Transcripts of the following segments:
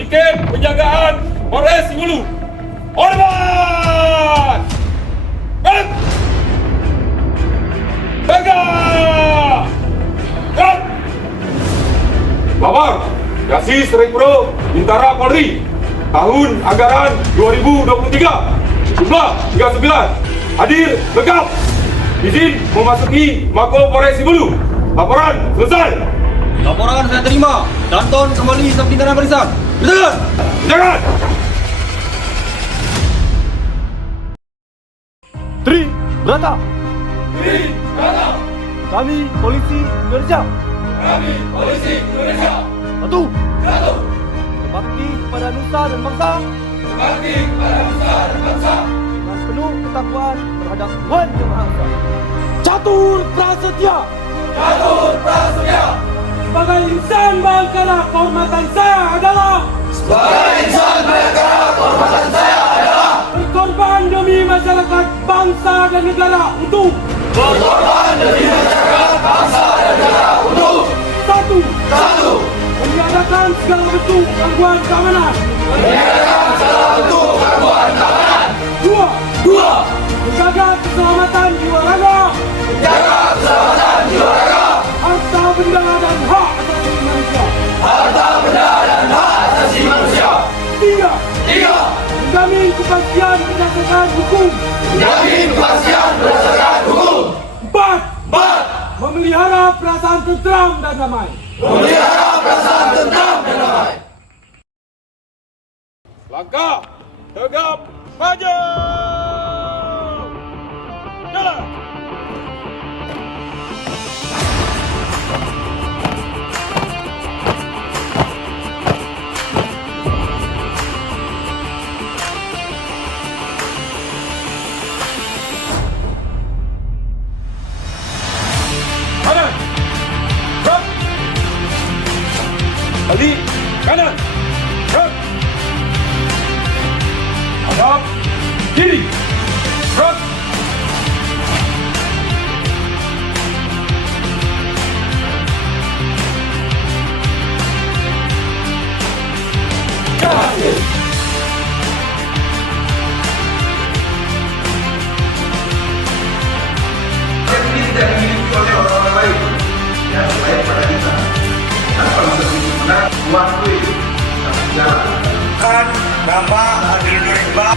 Bikin penjagaan Polres Hulu. Hormat! Gerak! Tegak! Gerak! Lapor, Yasis Rekpro Bintara Polri, tahun anggaran 2023, jumlah 39, hadir lengkap. Izin memasuki Mako Polres Hulu. Laporan selesai. Laporan saya terima. Danton kembali seperti tingkatan barisan. Berjalan! Jangan! Tri Brata, Tri Brata, kami polisi Indonesia. kami polisi Indonesia. Satu, Satu, berbakti kepada nusa dan bangsa berbakti kepada nusa dan bangsa dengan penuh ketakwaan terhadap Tuhan Yang Maha Esa. Catur Prasetya, Catur Prasetya. sebagai insan Bayangkara, kehormatan saya adalah Sebagai insan Bayangkara, kehormatan saya adalah berkorban demi masyarakat, bangsa dan negara untuk berkorban demi masyarakat, bangsa dan negara untuk satu, satu, meniadakan segala bentuk gangguan keamanan. meniadakan segala bentuk gangguan keamanan. Dua, Dua, menjaga keselamatan jiwa raga, menjaga keselamatan jiwa raga, harta benda dan hak asasi manusia. harta benda dan hak asasi manusia. Tiga, Tiga, menjamin kepastian berdasarkan hukum. menjamin kepastian berdasarkan hukum. Empat, Empat, memelihara perasaan tentram dan damai. memelihara perasaan tentram dan damai. Langkah tegap maju. Jalan. Kanan. Gerak. Balik. Kanan. Gerak. Hadap. Kiri. Gerak. Jalan. Ini tidak dimiliki oleh orang-orang lain yang baik pada kita. Tanpa bisa menang, one way, satu jalan. Kan Bapak Adil Iqbal.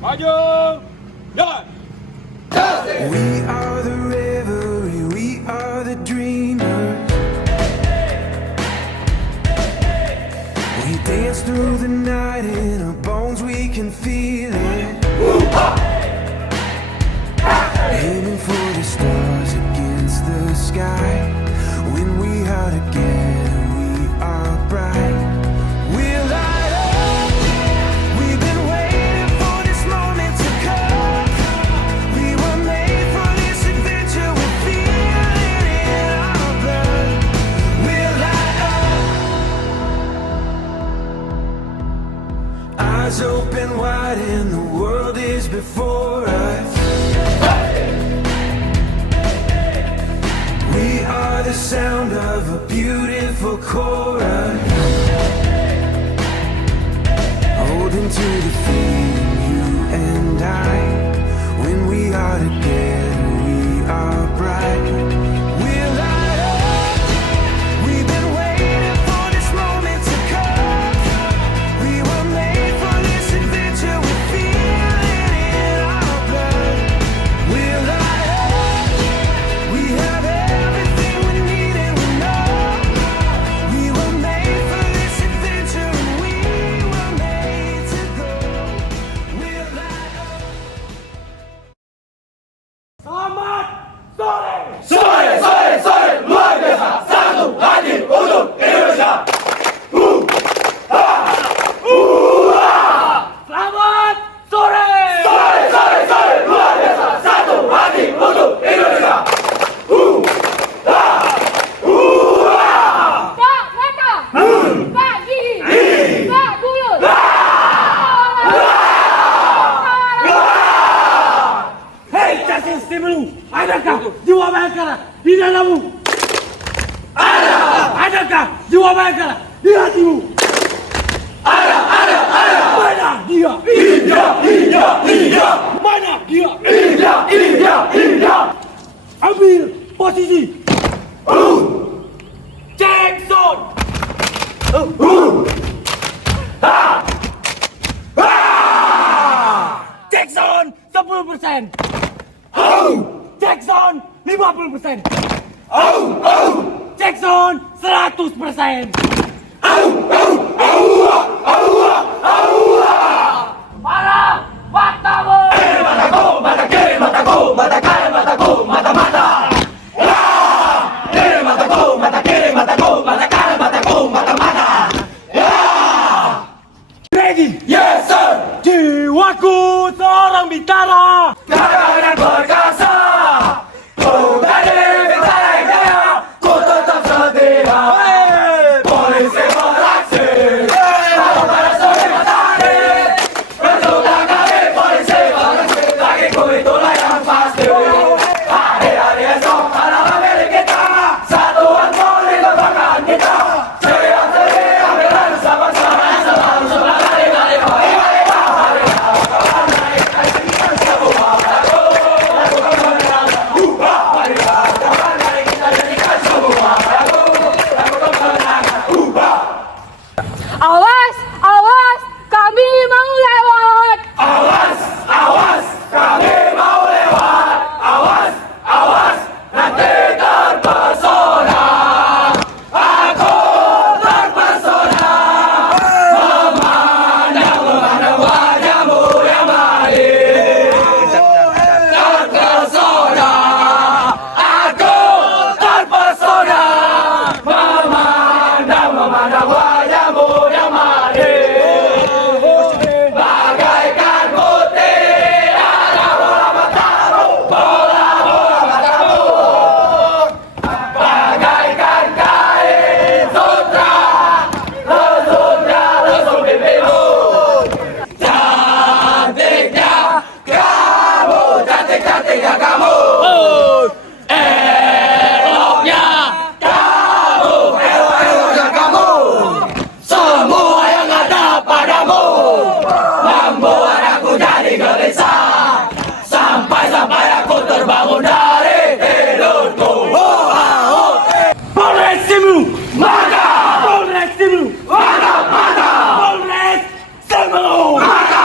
Maju. Jalan. We are the revelry, we are the dreamers. We dance through the night in our bones, we can feel it. Aiming for the stars against the sky. When we are together, we are bright. We'll light up. We've been waiting for this moment. light and the world is before us. We are the sound of a beautiful chorus, holding to the feeling, you and I. When we are together, we are bright. We're light up. We've been waiting for this moment to come. We were made for this adventure. We feel it in our blood. We're light up. We have everything we need and we know we were made for this adventure and we were made to go. We're light up. Selamat sore. Sore, sore, sore, luar biasa. Satu hadir untuk Indonesia. Selamat sore. Sore, sore, sore, luar biasa. Satu hadir untuk Indonesia. Tak mata, tak gigi, tak mulut. Hei cacing stimulu, adakah jiwa Bayangkara di dalammu? Ada. Adakah jiwa Bayangkara di hatimu? Ada. Mana dia? Ini dia. Mana dia? Ini dia. Ambil posisi. Jackson. Jackson 10%. Jackson 50%. Jackson 100%. Para waktamu. Mataku, mata kiri, mataku, mata kanan, mataku, mata. Mataku, mata kiri, mataku, mata kanan, mataku, mata. Ready? Yes, sir. Jiwaku seorang bintara. Katakan perkasa. Ku tadi bintara yang jaya. Ku tetap setia. Polisi beraksi. Kalau pada sore matahari. Berjuta kali polisi beraksi. Bagiku itulah yang pasti. Hari-hari esok adalah milik kita. Satuan Polri kebanggaan kita. Ceria-ceria ambilan sama-sama. Selalu sebelah kali. Awas, awas, kami mau lewat. Awas, awas, kami mau lewat. Awas, awas, nanti terpesona. Aku terpesona. Memandang wajahmu yang baik. Terpesona. Aku terpesona. Memandang wajahmu yang manis. Bagaikan mutiara bola matamu, bagaikan kain sutra, lesung pipimu. Cantiknya kamu, cantiknya kamu. Eloknya kamu. Semua yang ada padamu membuat aku jadi gelisah. Sampai aku terbangun dari tidurku. Polres Simelu. Maka, Polres Simelu. mata. Polres Simelu. Mata.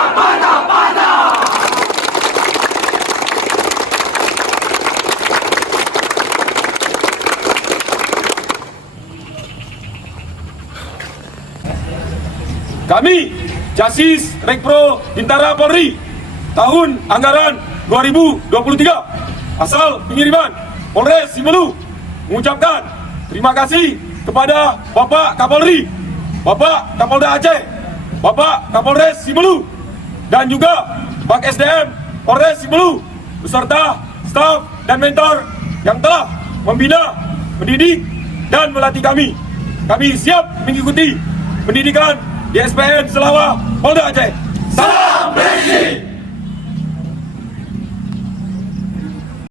Kami, Jasis Rekpro Bintara Polri, tahun anggaran 2023, asal pengiriman Polres Simelu, mengucapkan terima kasih kepada Bapak Kapolri, Bapak Kapolda Aceh, Bapak Kapolres Simelu, dan juga Pak SDM Polres Simelu, beserta staf dan mentor yang telah membina, mendidik, dan melatih kami. Kami siap mengikuti pendidikan di SPN Selawah Polda Aceh. Salam bersih.